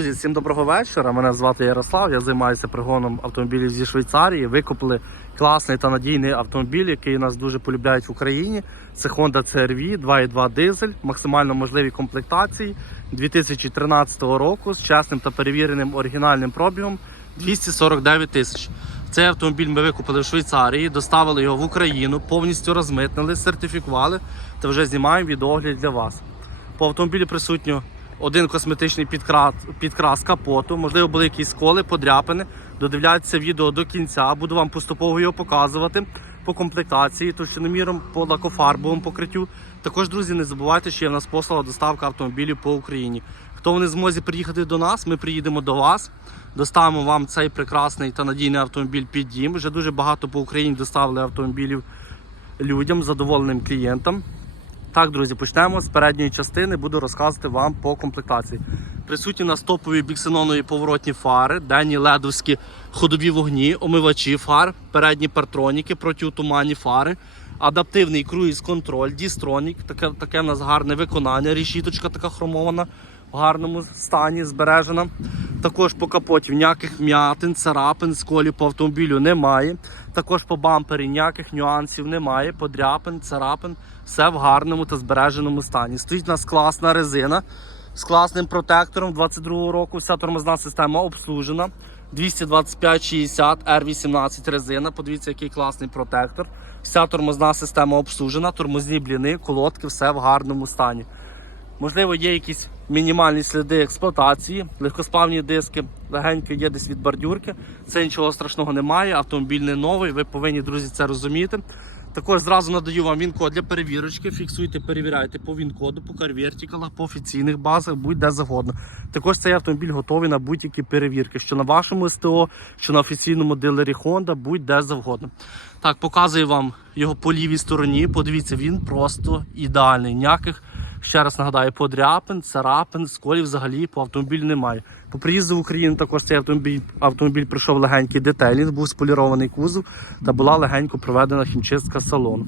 Друзі, всім доброго вечора. Мене звати Ярослав. Я займаюся пригоном автомобілів зі Швейцарії. Викупили класний та надійний автомобіль, який нас дуже полюбляють в Україні. Це Honda CR-V 2.2 дизель, максимально можливі комплектації 2013 року з чесним та перевіреним оригінальним пробігом 249 тисяч. Цей автомобіль ми викупили в Швейцарії, доставили його в Україну, повністю розмитнили, сертифікували та вже знімаємо відеогляд для вас. По автомобілі присутньо один косметичний підкрас, підкрас капоту, можливо, були якісь сколи, подряпини. Додивляйтеся відео до кінця, буду вам поступово його показувати по комплектації, товщиноміром, по лакофарбовому покриттю. Також, друзі, не забувайте, що є в нас послуга доставка автомобілів по Україні. Хто в не змозі приїхати до нас, ми приїдемо до вас, доставимо вам цей прекрасний та надійний автомобіль під дім. Вже дуже багато по Україні доставили автомобілів людям, задоволеним клієнтам. Так, друзі, почнемо з передньої частини. Буду розказувати вам по комплектації. Присутні на топові біксенонові поворотні фари, денні ледовські ходові вогні, омивачі фар, передні партроніки, протиутуманні фари, адаптивний круїз-контроль, дістронік. Таке, таке в нас гарне виконання. Рішіточка така хромована в гарному стані, збережена. Також по капоті ніяких м'ятин, царапин, сколів по автомобілю немає. Також по бампері ніяких нюансів немає. Подряпин, царапин, все в гарному та збереженому стані. Стоїть у нас класна резина з класним протектором 22-го року. Вся тормозна система обслужена. 225-60 R18 резина. Подивіться, який класний протектор. Вся тормозна система обслужена, тормозні бліни, колодки, все в гарному стані. Можливо, є якісь мінімальні сліди експлуатації, легкосплавні диски, легенько є десь від бордюрки. Це нічого страшного немає. Автомобіль не новий. Ви повинні, друзі, це розуміти. Також зразу надаю вам він-код для перевірочки. Фіксуйте, перевіряйте по він-коду, по карвертикалах, по офіційних базах, будь-де завгодно. Також цей автомобіль готовий на будь-які перевірки, що на вашому СТО, що на офіційному дилері Honda, будь-де завгодно. Так, показую вам його по лівій стороні. Подивіться, він просто ідеальний. Ніяких Ще раз нагадаю, подряпин, царапин, сколів взагалі по автомобілю немає. По приїзду в Україну також цей автомобіль автомобіль пройшов легенький детелінг, був сполірований кузов та була легенько проведена хімчистка салону.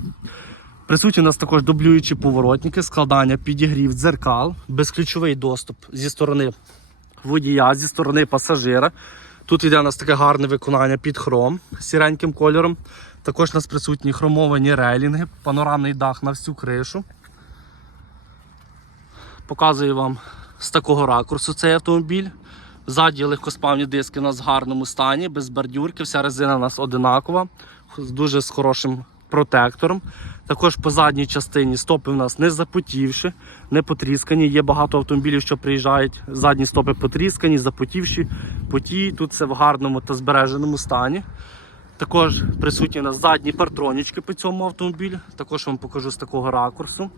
Присутні у нас також дублюючі поворотники, складання підігрів дзеркал, безключовий доступ зі сторони водія, зі сторони пасажира. Тут йде у нас таке гарне виконання під хром сіреньким кольором. Також у нас присутні хромовані рейлінги, панорамний дах на всю кришу. Показую вам з такого ракурсу цей автомобіль. Ззаді легкоспавні диски у нас в гарному стані, без бордюрки, вся резина у нас одинакова, з дуже з хорошим протектором. Також по задній частині стопи у нас не запотівші, не потріскані. Є багато автомобілів, що приїжджають, задні стопи потріскані, запотівші, поті. Тут все в гарному та збереженому стані. Також присутні у нас задні партронічки по цьому автомобілю. Також вам покажу з такого ракурсу.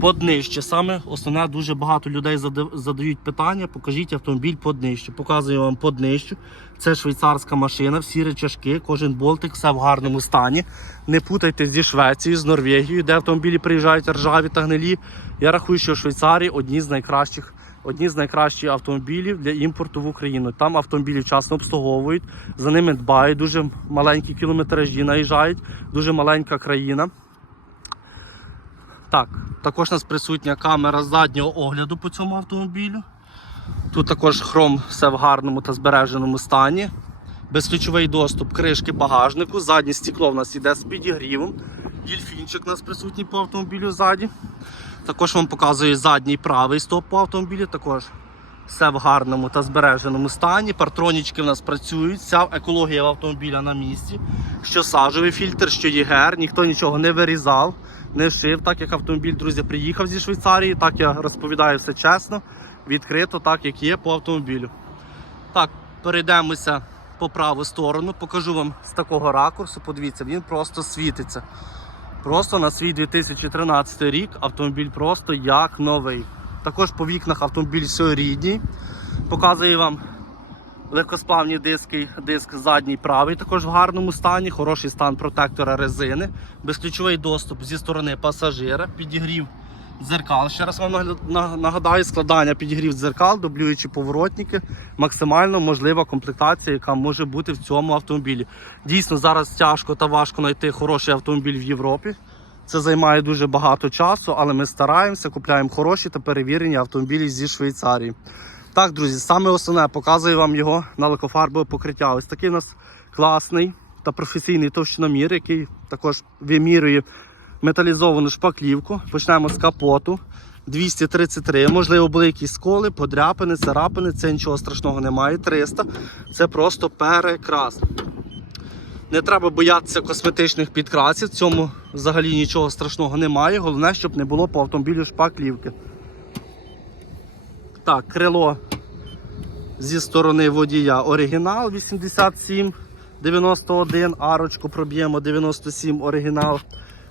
Поднижче. Саме основне, дуже багато людей задають питання. Покажіть автомобіль поднижче. Показую вам поднижчу. Це швейцарська машина, всі речашки, кожен болтик, все в гарному стані. Не путайте зі Швецією, з Норвегією, де автомобілі приїжджають ржаві та гнилі. Я рахую, що в Швейцарії одні з найкращих. Одні з найкращих автомобілів для імпорту в Україну. Там автомобілі вчасно обслуговують, за ними дбають, дуже маленькі кілометражі наїжджають, дуже маленька країна. Так, також у нас присутня камера заднього огляду по цьому автомобілю. Тут також хром все в гарному та збереженому стані. Безключовий доступ кришки багажнику. Заднє стекло в нас іде з підігрівом. Дільфінчик у нас присутній по автомобілю ззаді. Також вам показую задній правий стоп по автомобілі. Також все в гарному та збереженому стані. Партронічки в нас працюють, вся екологія в автомобіля на місці. Що сажовий фільтр, що ЄГР, ніхто нічого не вирізав, не шив. Так як автомобіль, друзі, приїхав зі Швейцарії, так я розповідаю все чесно, відкрито, так як є по автомобілю. Так, перейдемося по праву сторону, покажу вам з такого ракурсу. Подивіться, він просто світиться. Просто на свій 2013 рік автомобіль просто як новий. Також по вікнах автомобіль все рідній. Показує вам легкосплавні диски, диск задній правий, також в гарному стані, хороший стан протектора резини, безключовий доступ зі сторони пасажира, підігрів дзеркал. Ще раз вам нагадаю, складання підігрів дзеркал, дублюючі поворотники, максимально можлива комплектація, яка може бути в цьому автомобілі. Дійсно, зараз тяжко та важко знайти хороший автомобіль в Європі. Це займає дуже багато часу, але ми стараємося, купляємо хороші та перевірені автомобілі зі Швейцарії. Так, друзі, саме основне показую вам його на лакофарбове покриття. Ось такий у нас класний та професійний товщиномір, який також вимірює металізовану шпаклівку. Почнемо з капоту. 233. Можливо, були якісь сколи, подряпини, царапини. Це нічого страшного немає. 300. Це просто прекрасно. Не треба боятися косметичних підкрасів. В цьому взагалі нічого страшного немає. Головне, щоб не було по автомобілю шпаклівки. Так, крило зі сторони водія оригінал 87 91, арочку проб'ємо 97 оригінал,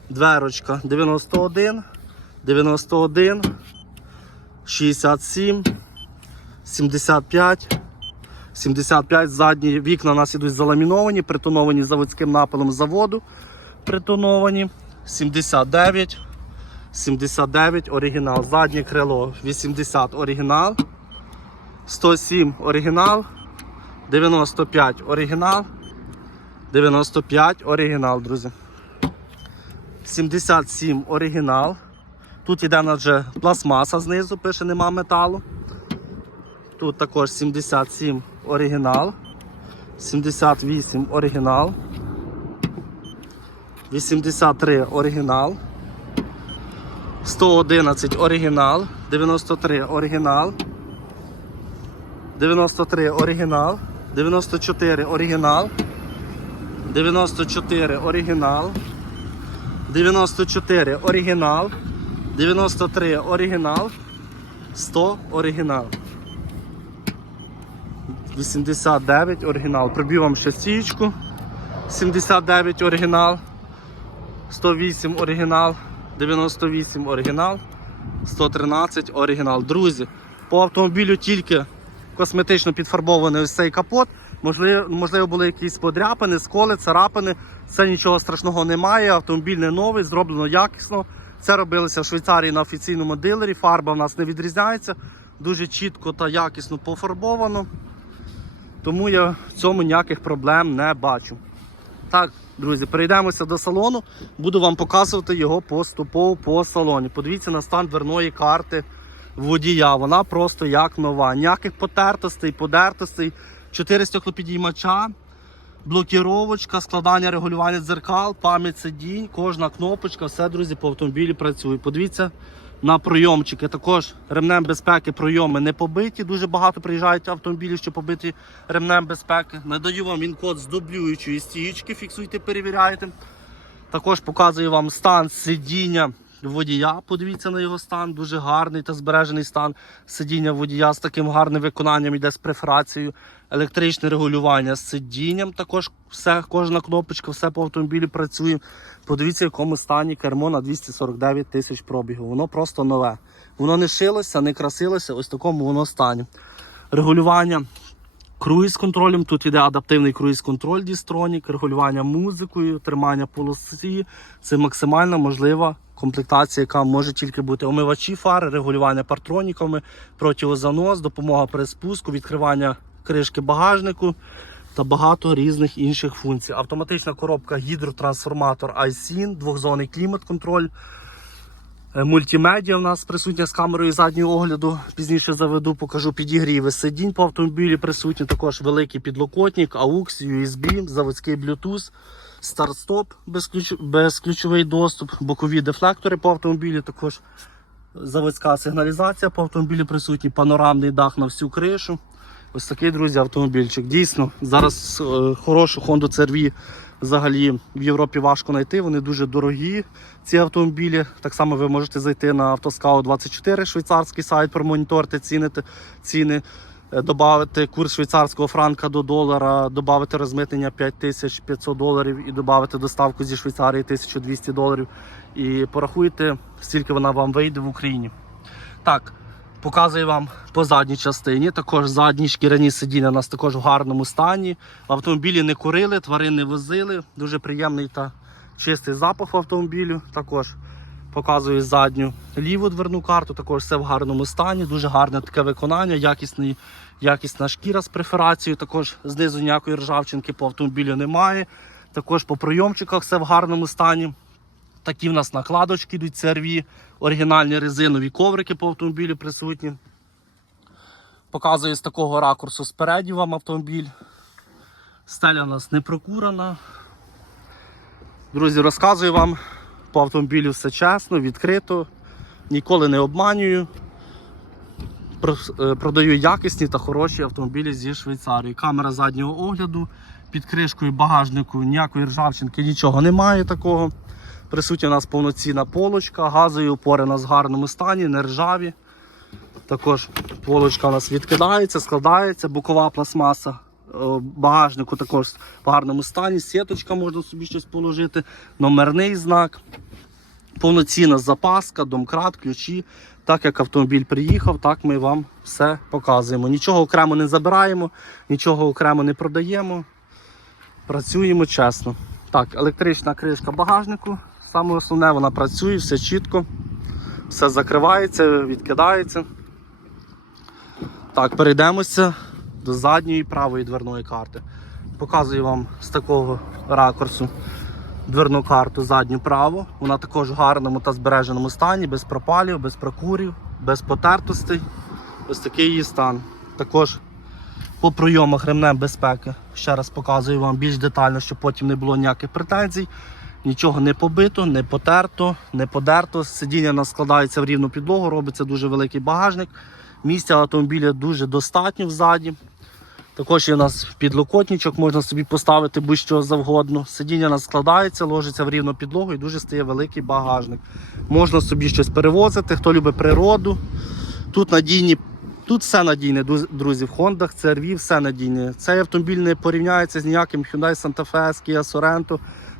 дверочка 91, 91, 67, 75, 75 задні вікна у нас ідуть заламіновані, притоновані заводським напилом заводу. Притоновані 79, 79 оригінал. Заднє крило 80 оригінал. 107 оригінал. 95 оригінал. 95 оригінал, друзі. 77 оригінал. Тут іде вже пластмаса знизу, пише нема металу. Тут також 77 оригінал. 78 оригінал. 83 оригінал. 111 оригінал. 93 оригінал. 93 оригінал. 94 оригінал. 94 оригінал. 94 оригінал. 93 оригінал. 100 оригінал. 89 оригінал. Проб'ю вам ще 79 оригінал. 108 оригінал. 98 оригінал. 113 оригінал. Друзі, по автомобілю тільки косметично підфарбований ось цей капот. Можливо, можливо, були якісь подряпини, сколи, царапини. Це нічого страшного немає. Автомобіль не новий, зроблено якісно. Це робилося в Швейцарії на офіційному дилері. Фарба в нас не відрізняється. Дуже чітко та якісно пофарбовано. Тому я в цьому ніяких проблем не бачу. Так, друзі, перейдемося до салону. Буду вам показувати його поступово по салоні. Подивіться на стан дверної карти водія. Вона просто як нова. Ніяких потертостей, подертостей, 4 стеклопідіймача, блокіровочка, складання регулювання дзеркал, пам'ять сидінь, кожна кнопочка, все, друзі, по автомобілі працює. Подивіться на пройомчики. Також ремнем безпеки пройоми не побиті. Дуже багато приїжджають автомобілі, що побиті ремнем безпеки. Надаю вам він код з дублюючої стічки, фіксуйте, перевіряєте. Також показую вам стан сидіння водія. Подивіться на його стан, дуже гарний та збережений стан сидіння водія з таким гарним виконанням іде з преферацією. Електричне регулювання з сидінням. Також все, кожна кнопочка, все по автомобілі працює. Подивіться, в якому стані кермо на 249 тисяч пробігу. Воно просто нове. Воно не шилося, не красилося, ось такому воно стані. Регулювання Круїз контролем. Тут іде адаптивний круїз контроль Дістронік, регулювання музикою, тримання полоси. Це максимально можлива комплектація, яка може тільки бути омивачі фар, регулювання партроніками, противозанос, допомога при спуску, відкривання кришки багажнику та багато різних інших функцій. Автоматична коробка гідротрансформатор iSyn, двохзонний клімат-контроль. Е, Мультимедіа в нас присутня з камерою заднього огляду. Пізніше заведу, покажу підігріви сидінь по автомобілі. Присутні також великий підлокотник, AUX, USB, заводський Bluetooth, старт-стоп, безключ... безключовий доступ, бокові дефлектори по автомобілі. Також заводська сигналізація по автомобілі присутній, панорамний дах на всю кришу. Ось такий, друзі, автомобільчик. Дійсно, зараз е, хорошу Honda CR-V взагалі в Європі важко знайти. Вони дуже дорогі, ці автомобілі. Так само ви можете зайти на Автоскау 24 швейцарський сайт, промоніторити ціните, ціни, е, додати курс швейцарського франка до долара, додати розмитнення 5500 доларів і додати доставку зі Швейцарії 1200 доларів. І порахуйте, скільки вона вам вийде в Україні. Так. Показую вам по задній частині. Також задні шкіряні сидіння у нас також в гарному стані. В автомобілі не курили, тварин не возили. Дуже приємний та чистий запах в автомобілю. Також показую задню ліву дверну карту. Також все в гарному стані. Дуже гарне таке виконання, якісний, якісна шкіра з преферацією. Також знизу ніякої ржавчинки по автомобілю немає. Також по пройомчиках все в гарному стані. Такі в нас накладочки йдуть CRV, оригінальні резинові коврики по автомобілю присутні. Показую з такого ракурсу спереді вам автомобіль. Стеля у нас не прокурена. Друзі, розказую вам по автомобілю все чесно, відкрито, ніколи не обманюю. Е, Продаю якісні та хороші автомобілі зі Швейцарії. Камера заднього огляду, під кришкою багажнику ніякої ржавчинки, нічого немає такого. Присутня у нас повноцінна полочка, газові опори у нас в гарному стані, не ржаві. Також полочка у нас відкидається, складається, бокова пластмаса. Багажнику також в гарному стані, сіточка можна собі щось положити, номерний знак, повноцінна запаска, домкрат, ключі. Так як автомобіль приїхав, так ми вам все показуємо. Нічого окремо не забираємо, нічого окремо не продаємо. Працюємо чесно. Так, електрична кришка багажнику. Саме основне, вона працює, все чітко, все закривається, відкидається. Так, перейдемося до задньої правої дверної карти. Показую вам з такого ракурсу дверну карту задню праву. Вона також в гарному та збереженому стані, без пропалів, без прокурів, без потертостей. Ось такий її стан. Також по пройомах ремнем безпеки. Ще раз показую вам більш детально, щоб потім не було ніяких претензій. Нічого не побито, не потерто, не подерто. Сидіння нас складається в рівну підлогу, робиться дуже великий багажник. Місця автомобіля дуже достатньо взаді. Також є у нас підлокотничок, можна собі поставити будь-що завгодно. Сидіння нас складається, ложиться в рівну підлогу і дуже стає великий багажник. Можна собі щось перевозити, хто любить природу. Тут надійні, тут все надійне, друзі. В Хондах, це CRV все надійне. Цей автомобіль не порівняється з ніяким Hyundai Santa Fe, Kia Sorento.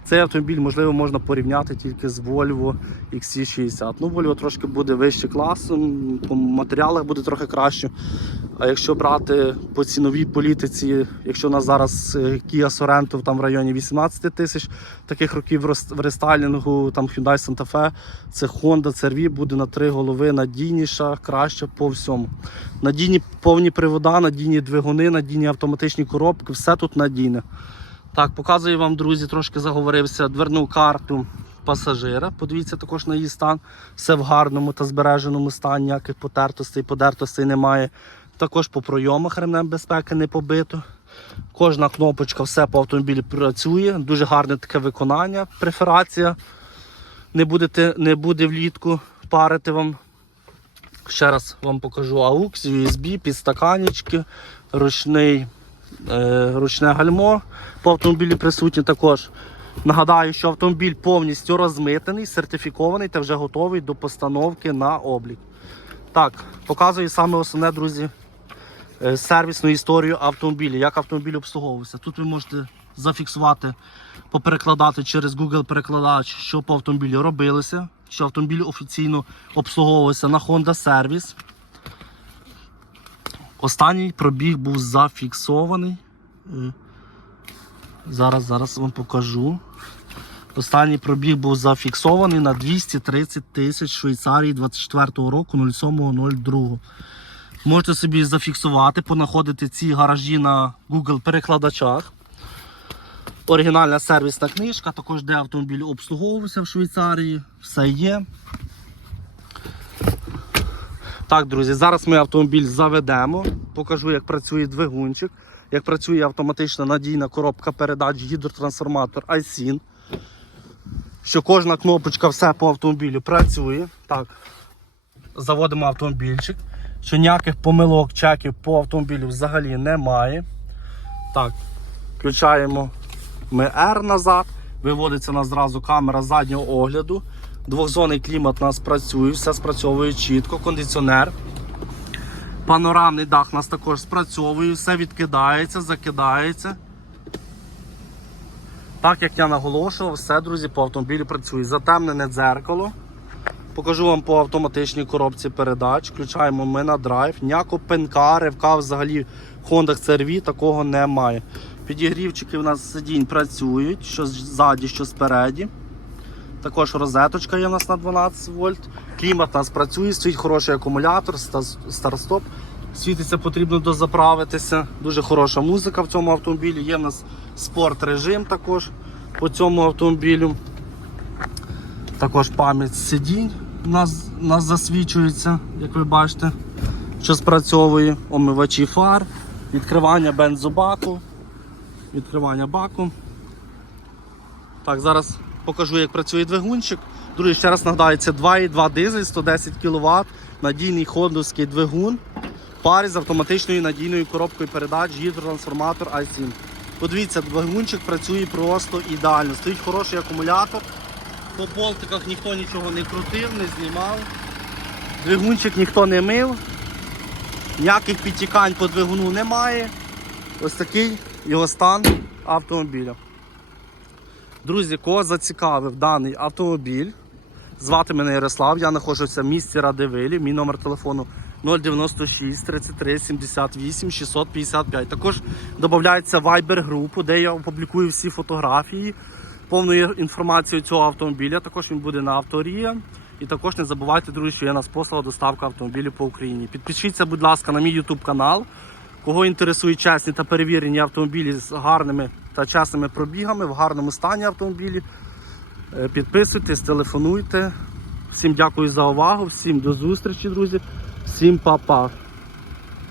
Цей автомобіль, можливо, можна порівняти тільки з Volvo XC60. Ну, Volvo трошки буде вище класом, по матеріалах буде трохи краще. А якщо брати по ціновій політиці, якщо у нас зараз е, Kia Sorento там в районі 18 тисяч таких років в рестайлінгу, там Hyundai Santa Fe, це Honda CR-V буде на три голови надійніша, краща по всьому. Надійні повні привода, надійні двигуни, надійні автоматичні коробки, все тут надійне. Так, показую вам, друзі, трошки заговорився дверну карту пасажира. Подивіться також на її стан. Все в гарному та збереженому стані, ніяких потертостей, подертостей немає. Також по пройомах ремнем безпеки не побито. Кожна кнопочка, все по автомобілі працює. Дуже гарне таке виконання, преферація. Не, будете, не буде влітку парити вам. Ще раз вам покажу AUX, USB, підстаканечки, ручний, ручне гальмо по автомобілі присутні також. Нагадаю, що автомобіль повністю розмитений, сертифікований та вже готовий до постановки на облік. Так, показую саме основне, друзі, е, сервісну історію автомобіля, як автомобіль обслуговувався. Тут ви можете зафіксувати, поперекладати через Google перекладач, що по автомобілю робилося, що автомобіль офіційно обслуговувався на Honda Service. Останній пробіг був зафіксований. Е, Зараз, зараз вам покажу. Останній пробіг був зафіксований на 230 тисяч Швейцарії 24 року 07.02. Можете собі зафіксувати, понаходити ці гаражі на Google перекладачах. Оригінальна сервісна книжка, також де автомобіль обслуговувався в Швейцарії. Все є. Так, друзі, зараз ми автомобіль заведемо. Покажу, як працює двигунчик, як працює автоматична надійна коробка передач, гідротрансформатор iSyn. Що кожна кнопочка, все по автомобілю працює. Так, заводимо автомобільчик. Що ніяких помилок, чеків по автомобілю взагалі немає. Так, включаємо ми R назад. Виводиться у нас зразу камера заднього огляду. Двохзонний клімат у нас працює, все спрацьовує чітко, кондиціонер. Панорамний дах у нас також спрацьовує, все відкидається, закидається. Так як я наголошував, все, друзі, по автомобілі працює. Затемнене дзеркало. Покажу вам по автоматичній коробці передач. Включаємо ми на драйв. Ніякого пенка, ривка взагалі в Honda CR-V такого немає. Підігрівчики у нас сидінь працюють, що ззаді, що спереді. Також розеточка є у нас на 12 вольт. Клімат у нас працює, стоїть хороший акумулятор, ста- старт-стоп. Світиться, потрібно дозаправитися. Дуже хороша музика в цьому автомобілі. Є в нас спорт режим також по цьому автомобілю. Також пам'ять сидінь у нас, у нас засвічується, як ви бачите. що спрацьовує, омивачі фар, відкривання бензобаку, відкривання баку. Так, зараз покажу, як працює двигунчик. Друзі, ще раз нагадаю, це 2,2 дизель, 110 кВт, надійний хондовський двигун, в парі з автоматичною надійною коробкою передач, гідротрансформатор i7. Подивіться, двигунчик працює просто ідеально. Стоїть хороший акумулятор. По болтиках ніхто нічого не крутив, не знімав. Двигунчик ніхто не мив. Ніяких підтікань по двигуну немає. Ось такий його стан автомобіля. Друзі, кого зацікавив даний автомобіль, звати мене Ярослав, я знаходжуся в місті Радивилі. Мій номер телефону 096 33 78 655. Також додається Viber групу, де я опублікую всі фотографії, повною інформацією цього автомобіля. Також він буде на авторія. І також не забувайте, друзі, що є нас послуга доставка автомобілів по Україні. Підпишіться, будь ласка, на мій YouTube канал. Кого інтересують чесні та перевірені автомобілі з гарними та чесними пробігами, в гарному стані автомобілі, е, підписуйтесь, телефонуйте. Всім дякую за увагу, всім до зустрічі, друзі, всім па-па.